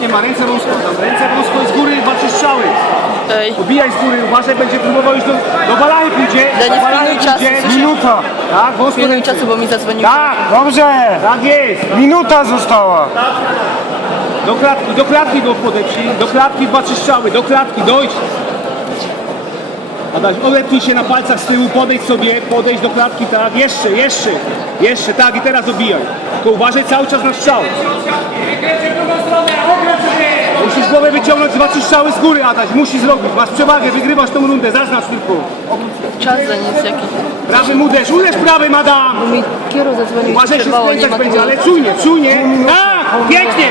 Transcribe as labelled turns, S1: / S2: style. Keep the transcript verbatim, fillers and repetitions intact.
S1: nie ma, ręce wąsko tam, ręce wąsko i z góry walczysz strzały.
S2: Ej.
S1: Obijaj z góry, uważaj, będzie próbował już do, do balachy pójdzie.
S2: Denis,
S1: Do balachy
S2: pilnuj czasu,
S1: pójdzie.
S2: słyszę.
S3: Minuta.
S1: Tak, wąsko
S2: Pilnuj
S1: ręce.
S2: czasu, bo mi zadzwonił.
S1: Tak,
S3: Dobrze.
S1: tak jest.
S3: Minuta została.
S1: Do klatki, do klatki go podepchnij, do klatki dwa, trzy strzały, do klatki, dojdź. Adaś, odepnij się na palcach z tyłu, podejdź sobie, podejdź do klatki, tak, jeszcze, jeszcze, jeszcze, tak i teraz obijaj. Tylko uważaj cały czas na strzał. Musisz głowę wyciągnąć, dwa, trzy strzały z góry, Adaś, musisz zrobić, masz przewagę, wygrywasz tą rundę, zaznacz tylko.
S2: Czas za nic jakiś.
S1: Prawym uderz, uderz prawym, Adam!
S2: Bo mi kierowca zadzwonił i
S1: Uważaj, się
S2: przerwało, nie
S1: skręcać
S2: ma
S1: będzie,
S2: tego.
S1: ale czujnie, czujnie. Tak, pięknie,